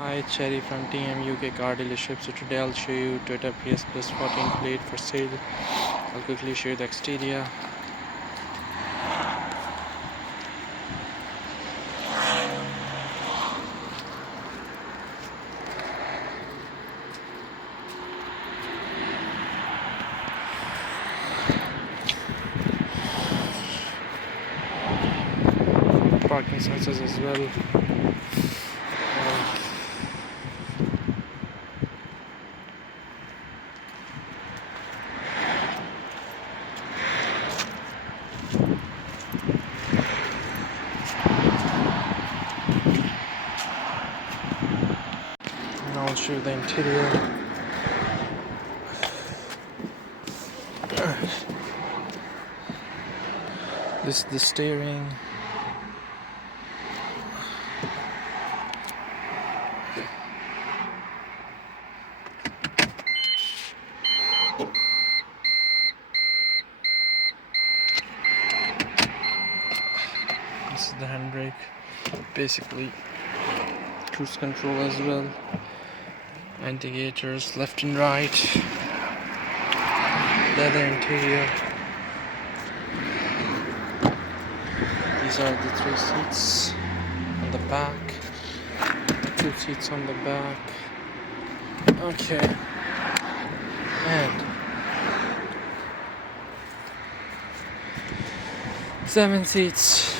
Hi, Cherry from TM UK car dealership. So today I'll show you Toyota Prius plus 14 plate for sale. I'll quickly show you the exterior. Parking sensors as well. Now I'll show you the interior. This is the steering. This is the handbrake. Basically, cruise control as well. Indicators left and right. Leather interior. These are the 3 seats on the back. 2 seats on the back. Okay. And 7 seats.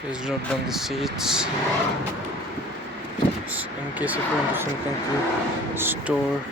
Please drop down the seats. In case if you want something to store